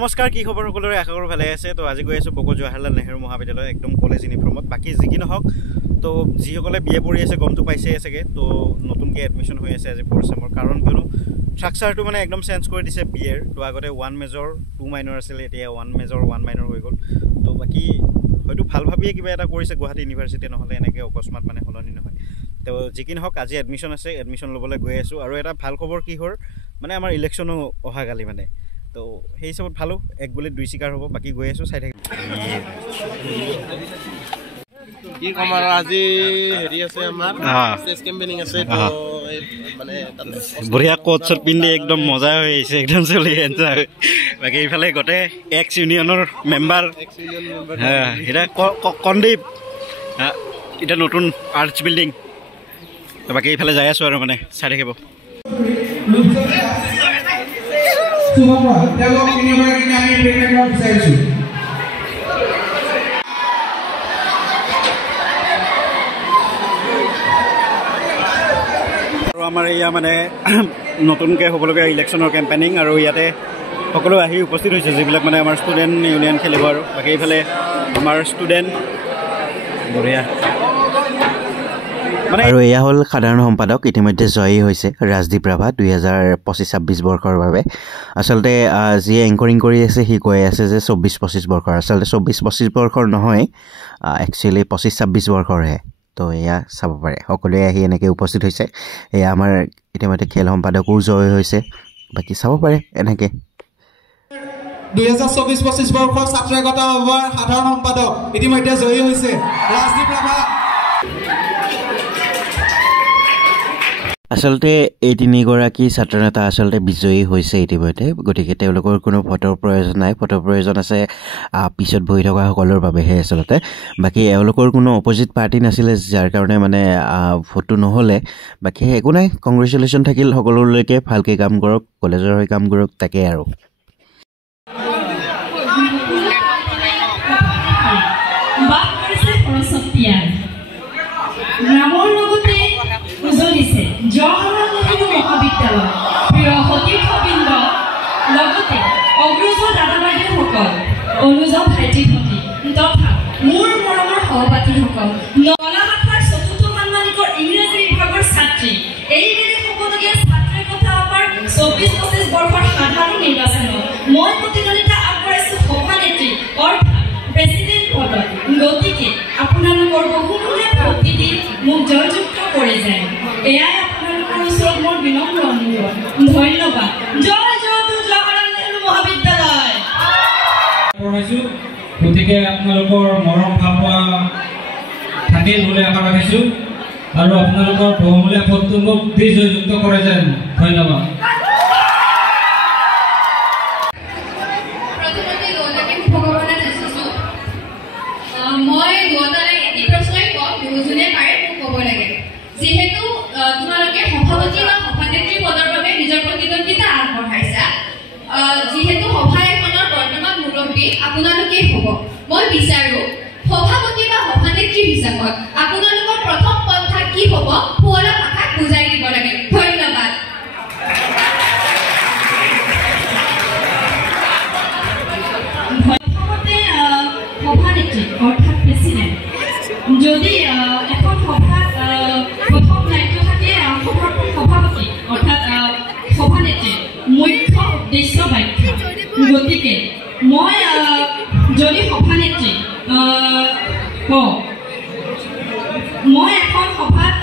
নমস্কাৰ কি খবৰ সকলোৰে আশা কৰো ভালে আছে তো আজি গৈ আছো বকো জৱাহৰলাল নেহৰু মহাবিদ্যালয় একদম কলেজ ইউনিফৰ্মত বাকি যি নহওক তো যিসকলে বিএ পঢ়ি আছে গমটো পাইছে আছেগে তো নতুনকৈ এডমিশ্যন হৈ আছে আজি 4th চেমৰ কাৰণ কিয়নো স্ট্ৰাকচাৰটো মানে একদম চেঞ্জ কৰি দিছে বিএৰ তো আগতে 1 মেজৰ 2 মাইনৰ আছিল এতিয়া 1 মেজৰ 1 মাইনৰ হৈ গ'ল তো বাকি হয়তো ভাল ভাবিয়ে কিবা এটা কৰিছে গুৱাহাটী ইউনিভাৰ্চিটি নহলে এনেকৈ অকস্মাত মানে হলনি নহয় তো যিকি নহওক আজি এডমিশ্যন আছে এডমিশ্যন ল'বলৈ গৈ আছো আৰু এটা ভাল খবৰ কি হ'ল মানে আমাৰ ইলেকশ্যনো অহা গালি মানে তো সেই হিচাপত ভালো এক গুলিত দুই শিকাৰ হ'ব বাকি গৈ আছো চাই থাকিম কি কমাৰ আজি হেৰি আছে আমাৰ ষ্টেজ কেম্পেইনিং আছে তো মানে বঢ়িয়া কোট চট পিন্ধি একদম মজা হৈ আহিছে একদম চলি আছে বাকি ইফালে গতে এক্স ইউনিয়নৰ মেম্বাৰ এটা কন্দীপ এটা নতুন আৰ্টছ বিল্ডিং বাকি ইফালে যাই আছো আৰু মানে চাই থাকিব আমাৰ এয়া মানে নতুনকৈ হ'বলগীয়া ইলেকশ্যনৰ কেম্পেইনিং আৰু ইয়াতে সকলো আহি উপস্থিত হৈছে যিবিলাক মানে আমাৰ ষ্টুডেণ্ট ইউনিয়ন খেলিব আৰু বাকী এইফালে আমাৰ ষ্টুডেণ্ট বঢ়িয়া মানে আৰু এয়া হ'ল সাধাৰণ সম্পাদক ইতিমধ্যে জয়ী হৈছে ৰাজদীপ ৰাভা 2025-26 বৰ্ষৰ বাবে আচলতে যিয়ে এংকৰিং কৰি আছে সি কৈ আছে যে 24-25 বৰ্ষৰ আচলতে 24-25 বৰ্ষৰ নহয় একচুৱেলি 25-26 বৰ্ষৰহে তো এয়া চাব পাৰে সকলোৱে আহি এনেকৈ উপস্থিত হৈছে এয়া আমাৰ ইতিমধ্যে খেল সম্পাদকো জয় হৈছে বাকী চাব পাৰে এনেকৈ 2024-25 বৰ্ষৰ ছাত্ৰগত সভাৰ সাধাৰণ সম্পাদক ইতিমধ্যে জয়ী হৈছে ৰাজদীপ ৰাভা আচলতে এই তিনিগৰাকী ছাত্ৰ নেতা আচলতে বিজয়ী হৈছে ইতিমধ্যে গতিকে তেওঁলোকৰ কোনো ভোটৰ প্ৰয়োজন নাই ভোটৰ প্ৰয়োজন আছে পিছত বহি থকা সকলৰ বাবেহে আচলতে বাকী এওঁলোকৰ কোনো অপজিট পাৰ্টি নাছিলে যাৰ কাৰণে মানে ভোটটো নহ'লে বাকী একো নাই কংগ্ৰেচুলেশ্যন থাকিল সকলোলৈকে ভালকৈ কাম কৰক কলেজৰ হৈ কাম কৰক তাকে আৰু জৱাহৰলাল নেহৰু মহাবিদ্যালয় প্ৰিয় সতীৰ্থবৃন্দ লগতে অগ্ৰজৰ দাদা বাইদেউসকল অনুজ ভাইটি ভণ্টি তথা মোৰ মৰমৰ সহপাঠীসকল নলা শাখাৰ 4ৰ্থ ষান্মাসিকৰ ইংৰাজী বিভাগৰ ছাত্ৰী এইবেলি হ'বলগীয়া ছাত্ৰীৰ কথা আমাৰ 24-25 বৰ্ষৰ সাধাৰণ নিৰ্বাচনত মই প্ৰতিদ্বন্দ্বিতা আগবঢ়াইছোঁ সভানেত্ৰী অৰ্থাৎ প্ৰেছিডেণ্ট পদত গতিকে আপোনালোকৰ বহুমূলীয়া ভোট দি মোক জয়যুক্ত কৰি যায় এয়াই মোৰ বিনম্ৰ অনুৰোধ ধন্যবাদ জয় জয়তু জৱাহৰলাল নেহৰু মহাবিদ্যালয় গতিকে আপোনালোকৰ মৰম ভাৱোৱা থাকিল বুলি আশা ৰাখিছোঁ আৰু আপোনালোকৰ বহুমূলীয়া ভোটটো মোক দি জয়যুক্ত কৰে যেন ধন্যবাদ মই দুটাৰে এটি প্ৰশ্নই কম যোনে পাৰে মোক ক'ব লাগে যিহেতু তোমালোকে সভাপতি বা সভানেত্ৰী পদৰ বাবে নিজৰ প্ৰতিদ্বন্দ্বিতা আগবঢ়াইছা যিহেতু সভা এখনৰ বৰ্তমান মুৰব্বী আপোনালোকে হ'ব মই বিচাৰো সভাপতি বা সভানেত্ৰী হিচাপত আপোনালোকৰ প্ৰথম পন্থা কি হ'ব শুৱলা ভাষাত বুজাই দিব লাগে ধন্যবাদ সভানেত্ৰী অৰ্থাৎ প্ৰেছিডেণ্ট যদি এখন সভাত প্ৰথম দায়িত্ব থাকে সভাপতি অৰ্থাৎ সভানেত্ৰী মুখ্য উদ্দেশ্য ব্যাখ্যা গতিকে মই যদি সভানেত্ৰী মই এখন সভাত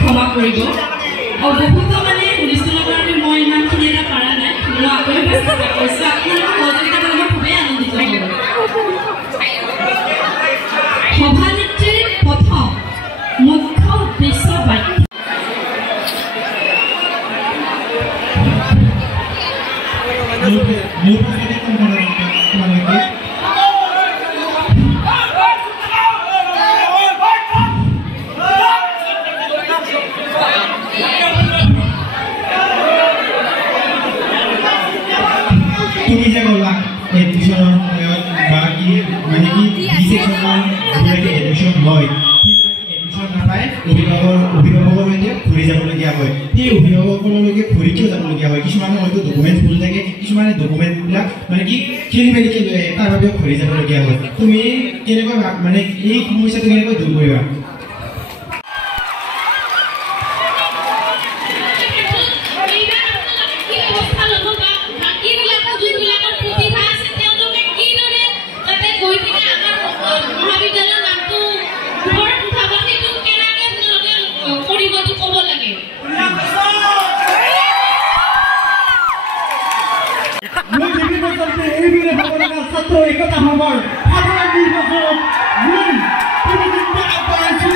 ক্ষমা কৰিব বহুতো মানে শুনিছিলোঁ কাৰণে মই ইমানখিনি এটা পৰা নাই মই আগলৈ চেষ্টা কৰিছোঁ আপোনালোকৰ সহযোগিতা কৰি মই খুবেই আনন্দিত হ'লোঁ সভানেত্ৰীৰ প্ৰথম মুখ্য উদ্দেশ্য বাক্য তুমি যে ক'লা এডমিশ্যনৰ সময়ত বা কি মানে কি ছেকশ্যনৰ এডমিশ্যন লয় এডমিশ্যন নাপায় অভিভাৱকৰ সৈতে ঘূৰি যাবলগীয়া হয় ঠিক অভিভাৱকসকললৈকে ঘূৰি কিয় যাবলগীয়া হয় কিছুমানৰ হয়তো ডকুমেণ্ট ভুল থাকে কিছুমানে ডকুমেণ্টবিলাক মানে কি খেলি মেলিকে লৈ আহে তাৰ বাবেও ঘূৰি যাবলগীয়া হয় তুমি কেনেকৈ মানে এই সমস্যাটো কেনেকৈ দূৰ কৰিবা ছাত্র একতা হবার সাধারণ নির্বাচন মূল প্রতিযোগিতা আগবাড়াইছো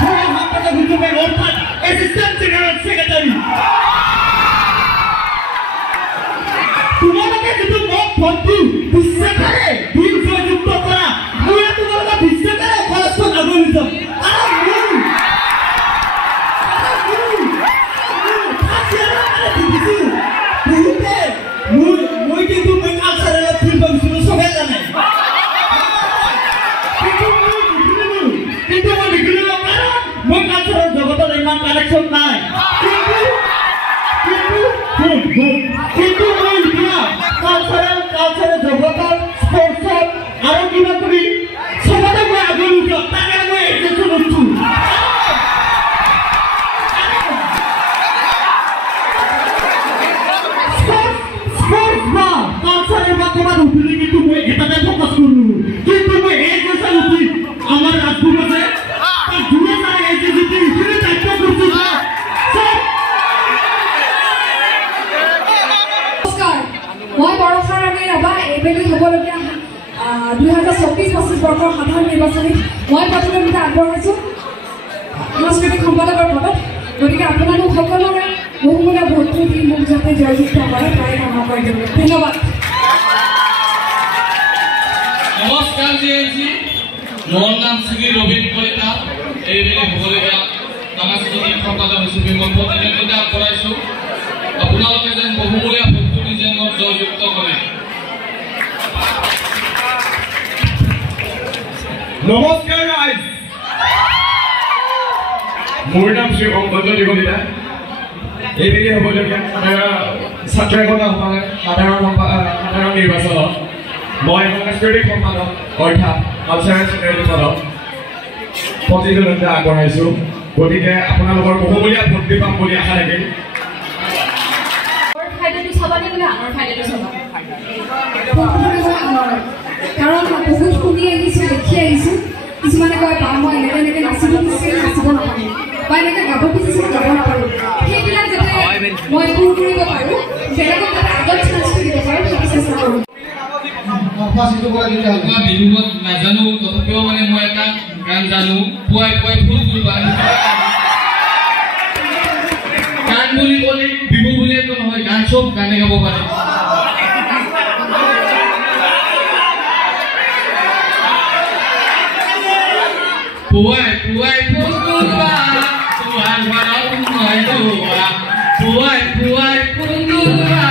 সমাজ সম্পাদক হিসেবে অর্থাৎ অ্যাসিস্ট্যান্ট জেনারেল সেক্রেটারি তোমালোকে যিটো মত ভণ্টি বিশ্বাসেৰে দিন জয়যুক্ত কৰা মই তোমালোকে বিশ্বাসেৰে কলেজখন আগুৱাই যাম মই কিন্তু মই কালচাৰেল ফিল্ড পাইছিলো সবে জানে কিন্তু মই দেখিলো কাৰণ মই কালচাৰেল জগতত ইমান কানেকশ্যন নাই কিন্তু মই এতিয়া কালচাৰেল জগতৰ স্পৰ্টছত আৰু কিবা কৰি সবতে মই আগুৱাই যাম তাকে মই এডুকেশ্যন লৈছো কালচারের বর্তমান উঠলে কিন্তু মই এটাতে ফোকাস করলু কিন্তু মই এই যে সালুতি আমার রাজপুর আছে আর দূরে যায় এই যে যদি উঠলে দায়িত্ব করছি নমস্কাৰ মই বৰষাৰ আমি ৰবা এইবেলি হ'বলগীয়া 2024-25 বৰ্ষৰ সাধাৰণ নিৰ্বাচনীত মই প্ৰতিদ্বন্দ্বিতা আগবঢ়াইছোঁ সাংস্কৃতিক সম্পাদকৰ পদত গতিকে আপোনালোক সকলোৰে বহুমূলীয়া ভোটটো দি মোক যাতে জয়যুক্ত কৰে তাৰে কাম কৰি দিব ধন্যবাদ নমস্কাৰ জিএনজি মোৰ নাম শ্ৰী ৰবীন কলিতা এইবেলি হ'বলগীয়া সাংস্কৃতিক সম্পাদক হিচাপে মই প্ৰতিদ্বন্দ্বিতা আগবঢ়াইছোঁ আপোনালোকে যেন বহুমূলীয়া ভোটটো দি যেন মোক জয়যুক্ত কৰে নমস্কাৰ ৰাইজ মোৰ নাম শ্ৰী অংকজ কলিতা এইবেলি হ'বলগীয়া ছাত্ৰ একতা সাধাৰণ নিৰ্বাচনত মই সাংস্কৃতিক সম্পাদক অৰ্থাৎ কালচাৰেল ছেক্ৰেটাৰী পদত প্ৰতিদ্বন্দ্বিতা আগবঢ়াইছোঁ গতিকে আপোনালোকৰ বহুমূলীয়া ভোট দি পাম বুলি আশা থাকিল কাৰণ বহুত শুনি আহিছোঁ দেখি আহিছোঁ কিছুমানে কয় বা মই এনেকৈ নাচিব খুজিছিলোঁ নাচিব নাপাৰোঁ বা এনেকৈ গাব খুজিছিলোঁ গাব নাপাৰোঁ সেইবিলাক যাতে মই দূৰ কৰিব পাৰোঁ বেলেগক যাতে আগত চান্সটো দিব পাৰোঁ সেইটো চেষ্টা কৰোঁ বিহুত নাজানো তথাপিও মানে মই এটা গান জানো পুৱাই পুৱাই ফুল তুলবা গান বুলি ক'লে বিহু বুলিয়েতো নহয় গান চব গানে গাব পাৰে পুৱাই পুৱাই ফুল তুলবা তোমাৰ ঘৰত মই যোৱা পুৱাই পুৱাই ফুল তুলবা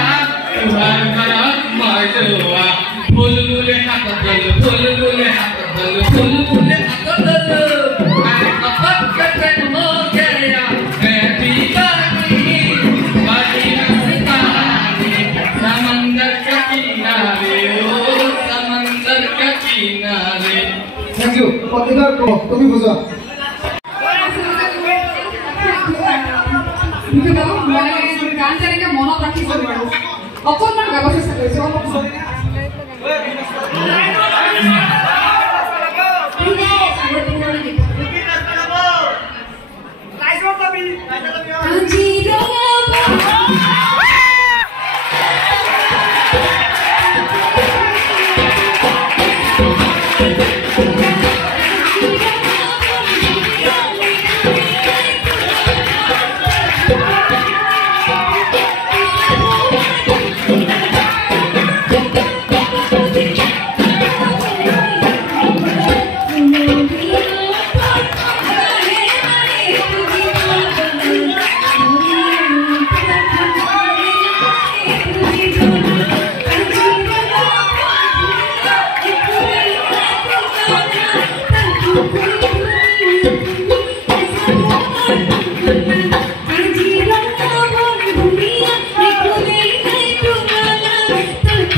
তোমাৰ ঘৰত মই যোৱা ফুল বুলে হাতত ললো ফুল বুলে হাতত ললো ফুল বুলে হাতত ললো আরে কপাল কতে हो गया मैं दीवानी बाजी मस्तानी समंदर का किनारे ओ समंदर का किनारे থ্যাংক ইউ পত্রিকার তুমি বুঝা মই গান যেনেকৈ মনত ৰাখিছোঁ বাৰু অকণমান গাব চেষ্টা কৰিছোঁ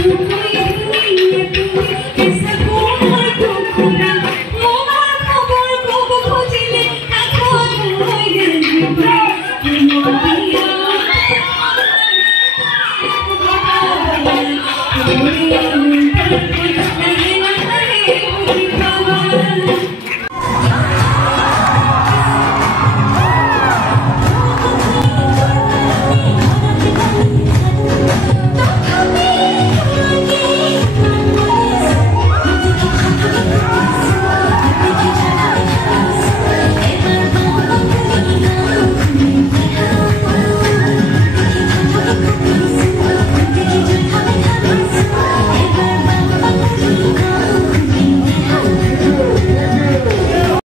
Oh,